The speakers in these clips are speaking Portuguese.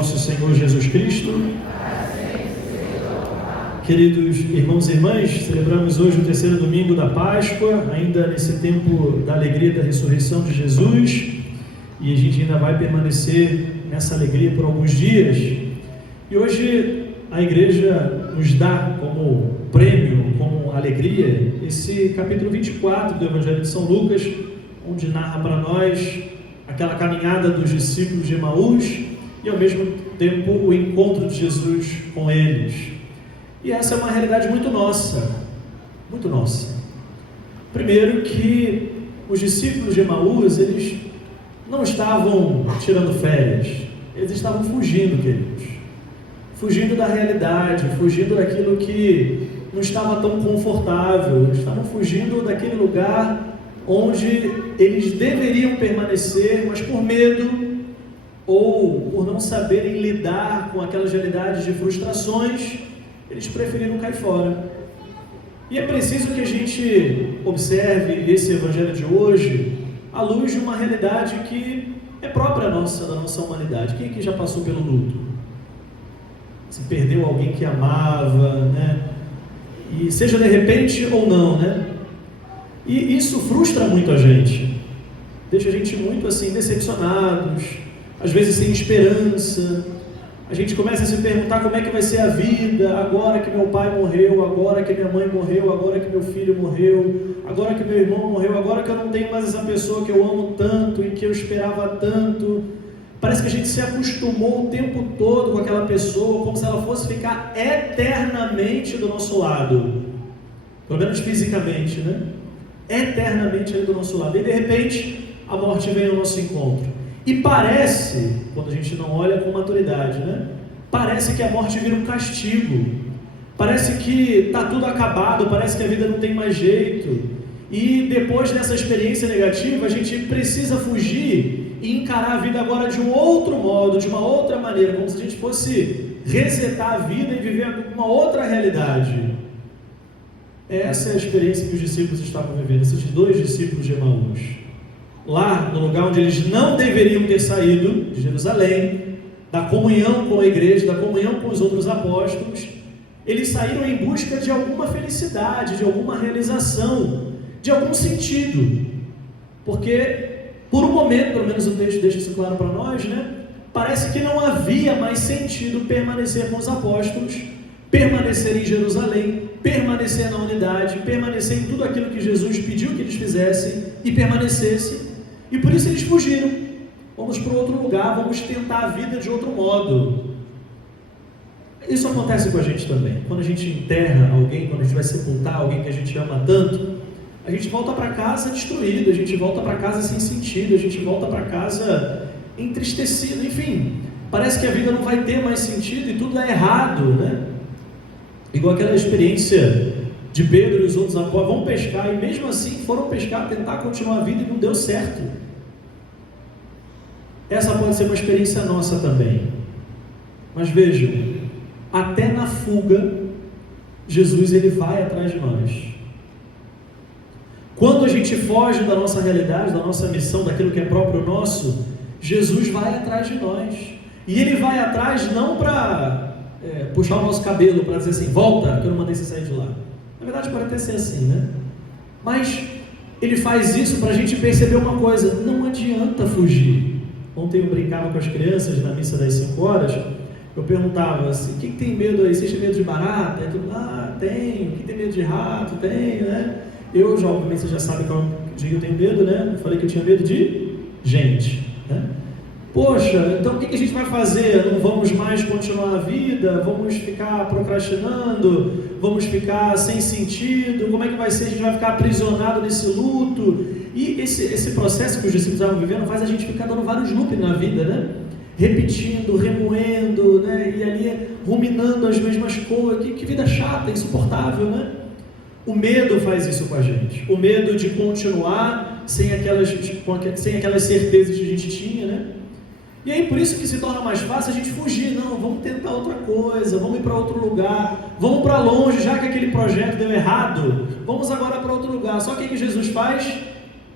nosso Senhor Jesus Cristo. Queridos irmãos e irmãs, celebramos hoje o terceiro domingo da Páscoa, ainda nesse tempo da alegria da ressurreição de Jesus, e a gente ainda vai permanecer nessa alegria por alguns dias. E hoje a igreja nos dá como prêmio, como alegria, esse capítulo 24 do Evangelho de São Lucas, onde narra para nós aquela caminhada dos discípulos de Emaús e ao mesmo tempo o encontro de Jesus com eles. E essa é uma realidade muito nossa, muito nossa. Primeiro que os discípulos de Emaús, eles não estavam tirando férias, eles estavam fugindo, queridos. Fugindo da realidade, fugindo daquilo que não estava tão confortável, estavam fugindo daquele lugar onde eles deveriam permanecer, mas por medo ou por não saberem lidar com aquelas realidades de frustrações, eles preferiram cair fora. E é preciso que a gente observe esse evangelho de hoje à luz de uma realidade que é própria nossa, da nossa humanidade. Quem aqui já passou pelo luto? Se perdeu alguém que amava, né? E seja de repente ou não, né? E isso frustra muito a gente, deixa a gente muito assim, decepcionados, às vezes sem esperança. A gente começa a se perguntar como é que vai ser a vida, agora que meu pai morreu, agora que minha mãe morreu, agora que meu filho morreu, agora que meu irmão morreu, agora que eu não tenho mais essa pessoa que eu amo tanto e que eu esperava tanto. Parece que a gente se acostumou o tempo todo com aquela pessoa, como se ela fosse ficar eternamente do nosso lado, pelo menos fisicamente, né? Eternamente ali do nosso lado. E de repente a morte vem ao nosso encontro. E parece, quando a gente não olha com maturidade, né? Parece que a morte vira um castigo. Parece que está tudo acabado, parece que a vida não tem mais jeito. E depois dessa experiência negativa, a gente precisa fugir e encarar a vida agora de um outro modo, de uma outra maneira, como se a gente fosse resetar a vida e viver uma outra realidade. Essa é a experiência que os discípulos estavam vivendo, esses dois discípulos de Emaús. Lá, no lugar onde eles não deveriam ter saído, de Jerusalém, da comunhão com a igreja, da comunhão com os outros apóstolos, eles saíram em busca de alguma felicidade, de alguma realização, de algum sentido. Porque, por um momento, pelo menos o texto deixa isso claro para nós, né? Parece que não havia mais sentido permanecer com os apóstolos, permanecer em Jerusalém, permanecer na unidade, permanecer em tudo aquilo que Jesus pediu que eles fizessem e permanecessem. E por isso eles fugiram. Vamos para outro lugar, vamos tentar a vida de outro modo. Isso acontece com a gente também. Quando a gente enterra alguém, quando a gente vai sepultar alguém que a gente ama tanto, a gente volta para casa destruído, a gente volta para casa sem sentido, a gente volta para casa entristecido, enfim. Parece que a vida não vai ter mais sentido e tudo é errado, né? Igual aquela experiência de Pedro e os outros apóstolos, vão pescar, e mesmo assim foram pescar, tentar continuar a vida e não deu certo. Essa pode ser uma experiência nossa também. Mas vejam, até na fuga, Jesus ele vai atrás de nós. Quando a gente foge da nossa realidade, da nossa missão, daquilo que é próprio nosso, Jesus vai atrás de nós. E ele vai atrás não para puxar o nosso cabelo, para dizer assim, volta, que eu não mandei você sair de lá. Na verdade pode até ser assim, né? Mas ele faz isso para a gente perceber uma coisa, não adianta fugir. Ontem eu brincava com as crianças na missa das 5 horas, eu perguntava assim, quem tem medo aí? Vocês têm medo de barata? Aí todo mundo, tenho. Quem tem medo de rato? Tenho, né? Eu já, obviamente, você já sabe qual dia eu tenho medo, né? Eu falei que eu tinha medo de gente, né? Poxa, então o que a gente vai fazer? Não vamos mais continuar a vida? Vamos ficar procrastinando? Vamos ficar sem sentido? Como é que vai ser? A gente vai ficar aprisionado nesse luto? E esse processo que os discípulos estavam vivendo faz a gente ficar dando vários loops na vida, né? Repetindo, remoendo, né? E ali ruminando as mesmas coisas. Que vida chata, insuportável, né? O medo faz isso com a gente. O medo de continuar sem aquelas certezas que a gente tinha, né? E aí por isso que se torna mais fácil a gente fugir. Não, vamos tentar outra coisa, vamos ir para outro lugar, vamos para longe, já que aquele projeto deu errado, vamos agora para outro lugar. Só que o que Jesus faz?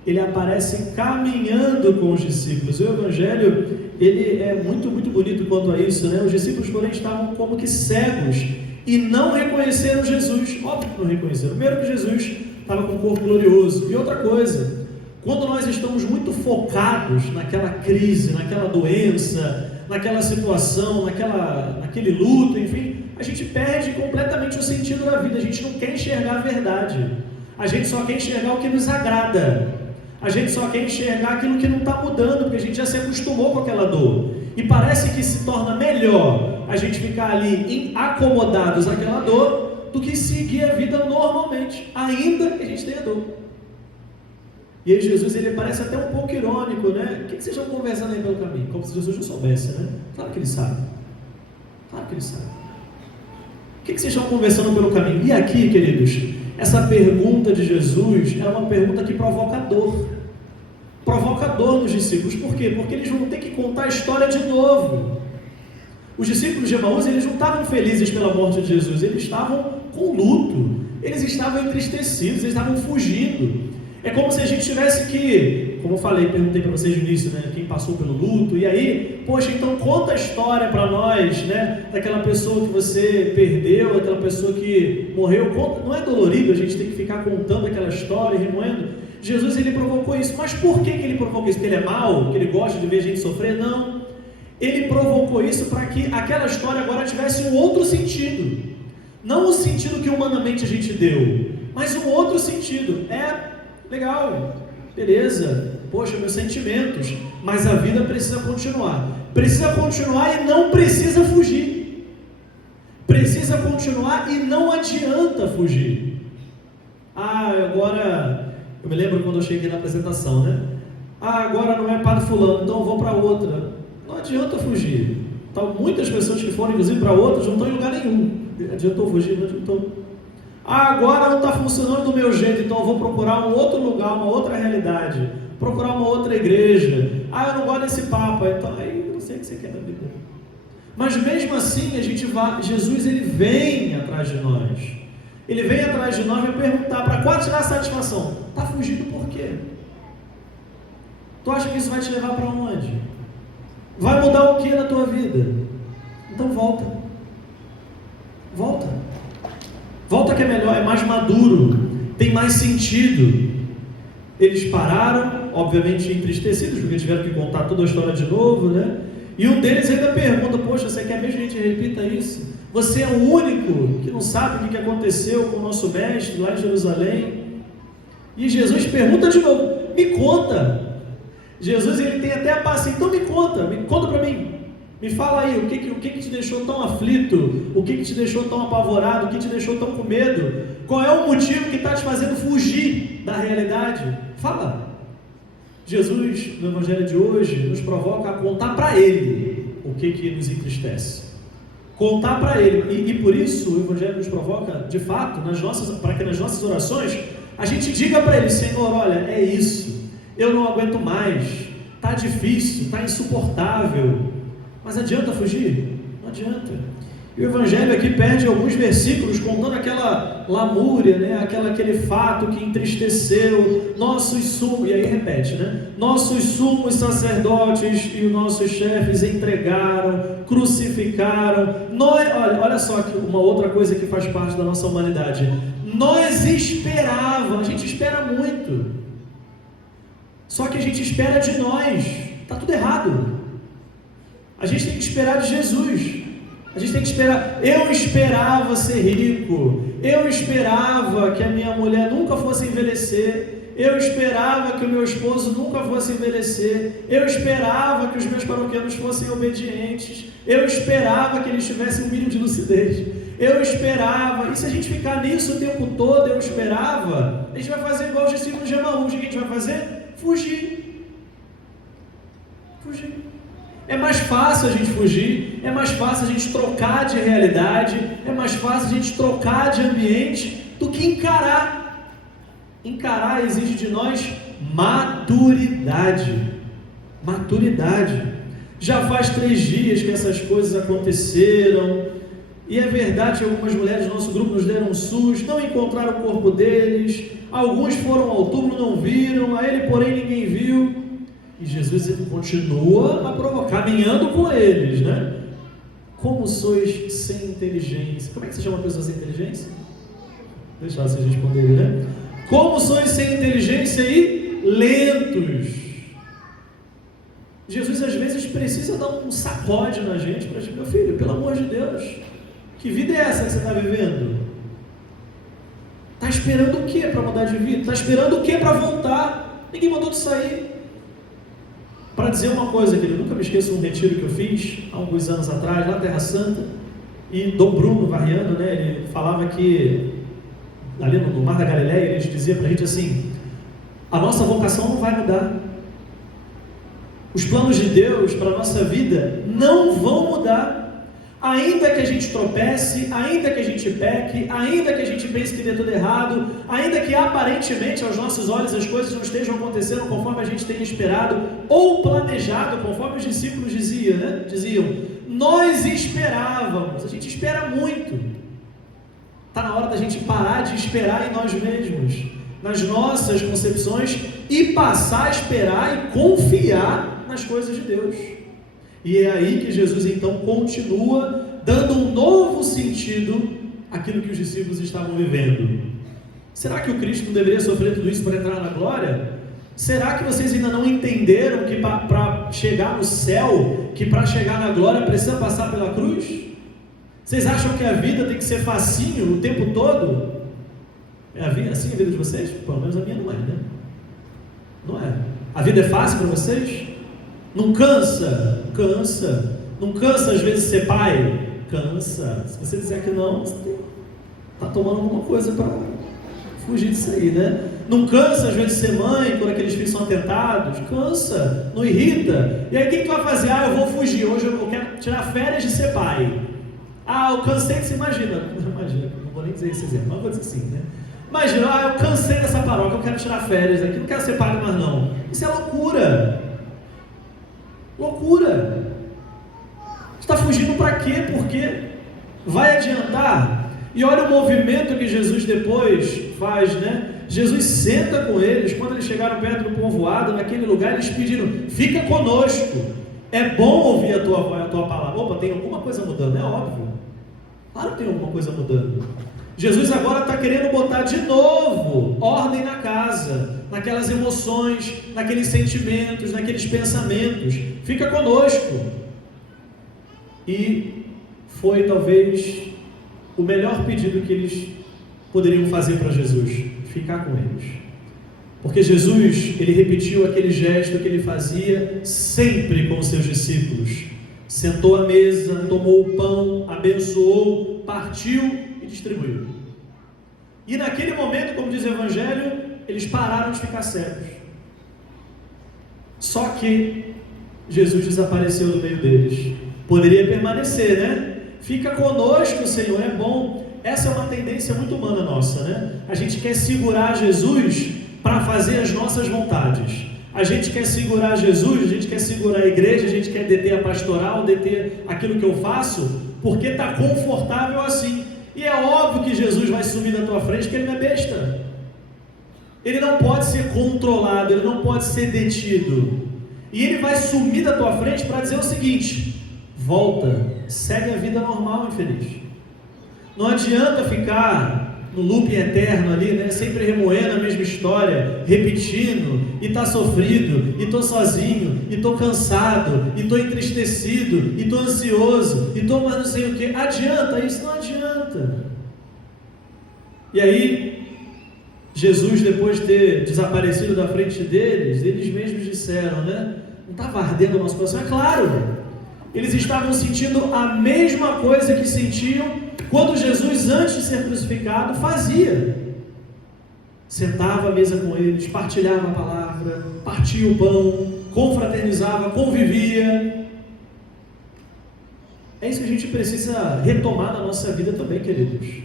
ele aparece caminhando com os discípulos. O Evangelho, ele é muito, muito bonito quanto a isso, né? Os discípulos, porém, estavam como que cegos e não reconheceram Jesus. Óbvio que não reconheceram. Primeiro que Jesus estava com um corpo glorioso. E outra coisa, quando nós estamos muito focados naquela crise, naquela doença, naquela situação, naquele luto, enfim, a gente perde completamente o sentido da vida. A gente não quer enxergar a verdade. A gente só quer enxergar o que nos agrada. A gente só quer enxergar aquilo que não está mudando, porque a gente já se acostumou com aquela dor. E parece que se torna melhor a gente ficar ali acomodados àquela dor do que seguir a vida normalmente, ainda que a gente tenha dor. E aí Jesus, ele parece até um pouco irônico, né? O que vocês estão conversando aí pelo caminho? Como se Jesus não soubesse, né? Claro que ele sabe. Claro que ele sabe. O que vocês estão conversando pelo caminho? E aqui, queridos, essa pergunta de Jesus é uma pergunta que provoca dor. Provoca dor nos discípulos. Por quê? Porque eles vão ter que contar a história de novo. Os discípulos de Emaús, eles não estavam felizes pela morte de Jesus, eles estavam com luto, eles estavam entristecidos, eles estavam fugindo. É como se a gente tivesse que, como eu falei, perguntei para vocês no início, né, quem passou pelo luto, e aí, poxa, então conta a história para nós, né, daquela pessoa que você perdeu, daquela pessoa que morreu. Não é dolorido a gente ter que ficar contando aquela história, remoendo? Jesus, ele provocou isso. Mas por que ele provocou isso? Porque ele é mau? Que ele gosta de ver a gente sofrer? Não. Ele provocou isso para que aquela história agora tivesse um outro sentido. Não o sentido que humanamente a gente deu, mas um outro sentido. Legal, beleza, poxa, meus sentimentos, mas a vida precisa continuar. Precisa continuar e não precisa fugir. Precisa continuar e não adianta fugir. Agora, eu me lembro quando eu cheguei na apresentação, né? Agora não é padre fulano, então eu vou para outra. Não adianta fugir. Então, muitas pessoas que foram, inclusive, para outras, não estão em lugar nenhum. Adiantou fugir? Não adiantou. Agora não está funcionando do meu jeito, então eu vou procurar um outro lugar, uma outra realidade, procurar uma outra igreja. Eu não gosto desse papo, então aí eu não sei o que você quer da vida. Mas mesmo assim, Jesus, ele vem atrás de nós. Ele vem atrás de nós e vai perguntar: para qual tirar a satisfação? Está fugindo por quê? Tu acha que isso vai te levar para onde? Vai mudar o que na tua vida? Então volta. Volta que é melhor, é mais maduro, tem mais sentido. Eles pararam, obviamente entristecidos, porque tiveram que contar toda a história de novo, né? E um deles ainda pergunta: poxa, você quer mesmo que a gente repita isso? Você é o único que não sabe o que aconteceu com o nosso mestre lá em Jerusalém? E Jesus pergunta de novo: me conta. Jesus, ele tem até a paciência, então me conta para mim. Me fala aí, o que te deixou tão aflito? O que te deixou tão apavorado? O que te deixou tão com medo? Qual é o motivo que está te fazendo fugir da realidade? Fala. Jesus, no Evangelho de hoje, nos provoca a contar para Ele o que nos entristece. Contar para Ele. E por isso o Evangelho nos provoca, de fato, para que nas nossas orações, a gente diga para Ele: Senhor, olha, é isso. Eu não aguento mais. Está difícil, está insuportável. Mas adianta fugir? Não adianta. E o Evangelho aqui perde alguns versículos contando aquela lamúria, né? Aquele fato que entristeceu nossos sumos, e aí repete, né? Nossos sumos sacerdotes e os nossos chefes entregaram, crucificaram. Olha só que uma outra coisa que faz parte da nossa humanidade. Nós esperávamos, a gente espera muito. Só que a gente espera de nós. Está tudo errado. A gente tem que esperar de Jesus. A gente tem que esperar. Eu esperava ser rico. Eu esperava que a minha mulher nunca fosse envelhecer. Eu esperava que o meu esposo nunca fosse envelhecer. Eu esperava que os meus paroquianos fossem obedientes. Eu esperava que eles tivessem um mínimo de lucidez. Eu esperava. E se a gente ficar nisso o tempo todo, eu esperava, a gente vai fazer igual os discípulos de Emaús. O que a gente vai fazer? Fugir. É mais fácil a gente fugir, é mais fácil a gente trocar de realidade, é mais fácil a gente trocar de ambiente do que encarar. Encarar exige de nós maturidade. Já faz 3 dias que essas coisas aconteceram, E é verdade que algumas mulheres do nosso grupo nos deram um susto, não encontraram o corpo deles, alguns foram ao túmulo, não viram, a ele, porém, ninguém viu. E Jesus continua a provocar, caminhando com eles, né? Como sois sem inteligência? Como é que você chama uma pessoa sem inteligência? Deixa vocês responderem, né? Como sois sem inteligência e lentos? Jesus às vezes precisa dar um sacode na gente para dizer: meu filho, pelo amor de Deus, que vida é essa que você está vivendo? Está esperando o que para mudar de vida? Está esperando o que para voltar? Ninguém mandou de sair. Para dizer uma coisa, querido, nunca me esqueço um retiro que eu fiz há alguns anos atrás, lá na Terra Santa, e Dom Bruno Variano, né, ele falava que ali no Mar da Galileia, ele dizia para a gente assim: a nossa vocação não vai mudar, os planos de Deus para a nossa vida não vão mudar, ainda que a gente tropece, ainda que a gente peque, ainda que a gente pense que dê tudo errado, ainda que aparentemente aos nossos olhos as coisas não estejam acontecendo conforme a gente tenha esperado ou planejado, conforme os discípulos diziam, nós esperávamos. A gente espera muito. Está na hora da gente parar de esperar em nós mesmos, nas nossas concepções, e passar a esperar e confiar nas coisas de Deus. E é aí que Jesus então continua dando um novo sentido àquilo que os discípulos estavam vivendo. Será que o Cristo não deveria sofrer tudo isso para entrar na glória? Será que vocês ainda não entenderam que para chegar no céu, que para chegar na glória precisa passar pela cruz? Vocês acham que a vida tem que ser facinho o tempo todo? É assim a vida de vocês? Pelo menos a minha não é, né? Não é. A vida é fácil para vocês? Não cansa? Cansa. Não cansa às vezes ser pai? Cansa. Se você disser que não, você está tomando alguma coisa para fugir disso aí, né? Não cansa às vezes ser mãe quando aqueles filhos são atentados? Cansa. Não irrita? E aí o que tu vai fazer? Eu vou fugir, hoje eu quero tirar férias de ser pai. Eu cansei de se imagina, não vou nem dizer esse exemplo, mas vou dizer assim, né? Imagina, eu cansei dessa paróquia, eu quero tirar férias aqui, não quero ser padre mais não. Isso é loucura. Loucura. Está fugindo para quê? Porque vai adiantar? E olha o movimento que Jesus depois faz, né? Jesus senta com eles, quando eles chegaram perto do povoado, naquele lugar, eles pediram: fica conosco, é bom ouvir a tua voz, a tua palavra. Opa, tem alguma coisa mudando, é óbvio. Claro que tem alguma coisa mudando. Jesus agora está querendo botar de novo ordem na casa, naquelas emoções, naqueles sentimentos, naqueles pensamentos. Fica conosco. E foi talvez o melhor pedido que eles poderiam fazer para Jesus: ficar com eles. Porque Jesus, ele repetiu aquele gesto que ele fazia sempre com os seus discípulos. Sentou à mesa, tomou o pão, abençoou, partiu e distribuiu. E naquele momento, como diz o Evangelho, eles pararam de ficar cegos. Só que Jesus desapareceu do meio deles. Poderia permanecer, né? Fica conosco, Senhor, é bom. Essa é uma tendência muito humana nossa, né? A gente quer segurar Jesus para fazer as nossas vontades. A gente quer segurar Jesus, a gente quer segurar a igreja, a gente quer deter a pastoral, deter aquilo que eu faço, porque está confortável assim. E é óbvio que Jesus vai sumir da tua frente, porque ele não é besta. Ele não pode ser controlado, ele não pode ser detido. E ele vai sumir da tua frente para dizer o seguinte: volta, segue a vida normal, infeliz. Não adianta ficar no looping eterno ali, né? Sempre remoendo a mesma história, repetindo, e tá sofrido, e tô sozinho, e tô cansado, e tô entristecido, e tô ansioso, e tô mais não sei o que. Adianta isso? Não adianta. E aí, Jesus, depois de ter desaparecido da frente deles, eles mesmos disseram, né? Não estava ardendo o nosso coração? É claro, eles estavam sentindo a mesma coisa que sentiam quando Jesus, antes de ser crucificado, fazia. Sentava à mesa com eles, partilhava a palavra, partia o pão, confraternizava, convivia. É isso que a gente precisa retomar na nossa vida também, queridos.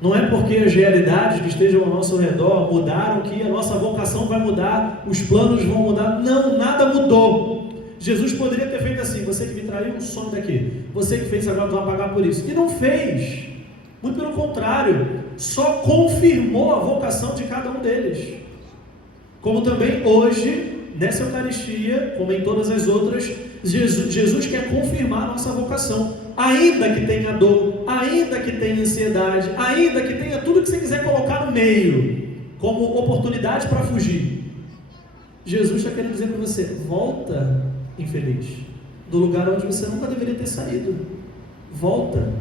Não é porque as realidades que estejam ao nosso redor mudaram que a nossa vocação vai mudar, os planos vão mudar. Não, nada mudou. Jesus poderia ter feito assim: você que me traiu, some daqui. Você que fez, agora vai pagar por isso. E não fez. Muito pelo contrário, só confirmou a vocação de cada um deles. Como também hoje, nessa Eucaristia, como em todas as outras, Jesus quer confirmar a nossa vocação. Ainda que tenha dor, ainda que tenha ansiedade, ainda que tenha tudo que você quiser colocar no meio, como oportunidade para fugir, Jesus está querendo dizer para você: volta, infeliz, do lugar onde você nunca deveria ter saído. Volta.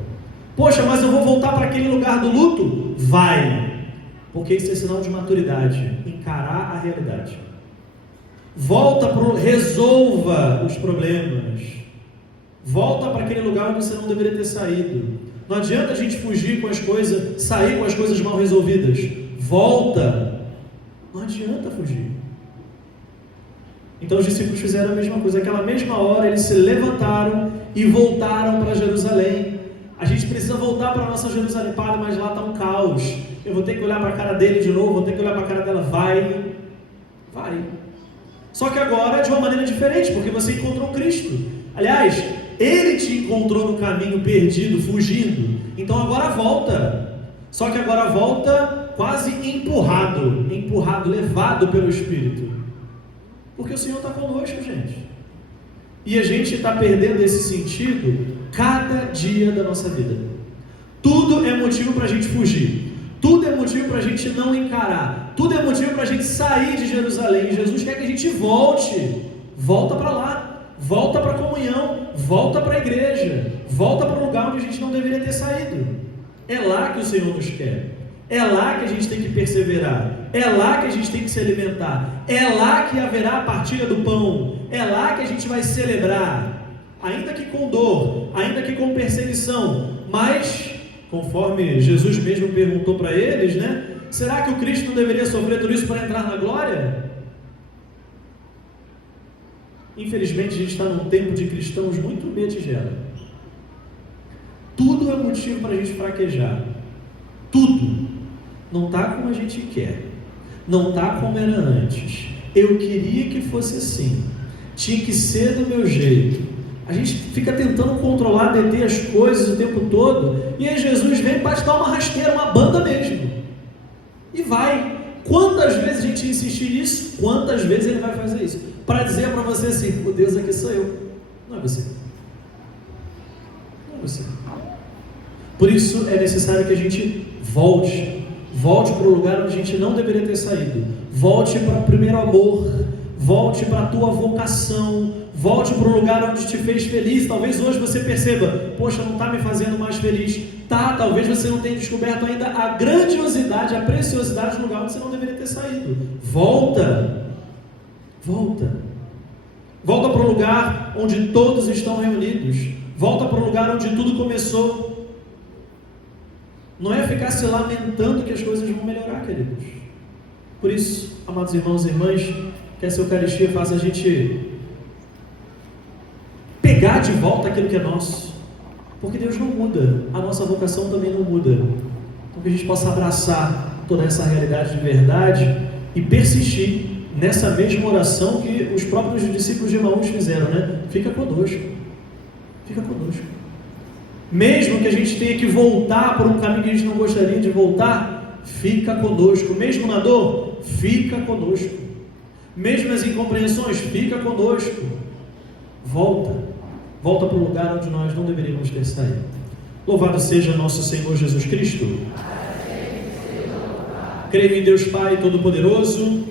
Poxa, mas eu vou voltar para aquele lugar do luto? Vai, porque isso é sinal de maturidade, encarar a realidade. Volta resolva os problemas. Volta para aquele lugar onde você não deveria ter saído. Não adianta a gente fugir com as coisas, sair com as coisas mal resolvidas. Volta. Não adianta fugir. Então os discípulos fizeram a mesma coisa. Naquela mesma hora eles se levantaram e voltaram para Jerusalém. A gente precisa voltar para a nossa Jerusalém. Padre, mas lá está um caos. Eu vou ter que olhar para a cara dele de novo, vou ter que olhar para a cara dela. Vai. Só que agora de uma maneira diferente, porque você encontrou Cristo. Aliás, Ele te encontrou no caminho perdido, fugindo. Então agora volta. Só que agora volta quase empurrado, levado pelo Espírito. Porque o Senhor está conosco, gente. E a gente está perdendo esse sentido cada dia da nossa vida. Tudo é motivo para a gente fugir. Tudo é motivo para a gente não encarar. Tudo é motivo para a gente sair de Jerusalém. Jesus quer que a gente volte. Volta para lá. Volta para a comunhão. Volta para a igreja. Volta para o lugar onde a gente não deveria ter saído. É lá que o Senhor nos quer. É lá que a gente tem que perseverar. É lá que a gente tem que se alimentar. É lá que haverá a partilha do pão. É lá que a gente vai celebrar. Ainda que com dor, ainda que com perseguição. Mas, conforme Jesus mesmo perguntou para eles, né? Será que o Cristo não deveria sofrer tudo isso para entrar na glória? Infelizmente a gente está num tempo de cristãos muito meia tigela. Tudo é motivo para a gente fraquejar. Tudo. Não está como a gente quer. Não está como era antes. Eu queria que fosse assim. Tinha que ser do meu jeito. A gente fica tentando controlar, deter as coisas o tempo todo. E aí Jesus vem para te dar uma rasteira, uma banda mesmo. E vai. Quantas vezes a gente insistir nisso? Quantas vezes ele vai fazer isso? Para dizer para você assim: o Deus aqui sou eu. Não é você. Não é você. Por isso é necessário que a gente volte. Volte para o lugar onde a gente não deveria ter saído. Volte para o primeiro amor. Volte para a tua vocação. Volte para o lugar onde te fez feliz. Talvez hoje você perceba: poxa, não está me fazendo mais feliz. Tá, talvez você não tenha descoberto ainda a grandiosidade, a preciosidade do lugar onde você não deveria ter saído. Volta. Volta. Volta para o lugar onde todos estão reunidos. Volta para o lugar onde tudo começou. Não é ficar se lamentando que as coisas vão melhorar, queridos. Por isso, amados irmãos e irmãs, que essa Eucaristia faça a gente pegar de volta aquilo que é nosso. Porque Deus não muda, a nossa vocação também não muda. Então que a gente possa abraçar toda essa realidade de verdade e persistir nessa mesma oração que os próprios discípulos de Emaús fizeram, né? Fica conosco. Fica conosco. Mesmo que a gente tenha que voltar por um caminho que a gente não gostaria de voltar, fica conosco. Mesmo na dor, fica conosco. Mesmo nas incompreensões, fica conosco. Volta para o lugar onde nós não deveríamos ter saído. Louvado seja nosso Senhor Jesus Cristo. Creio em Deus Pai Todo-Poderoso,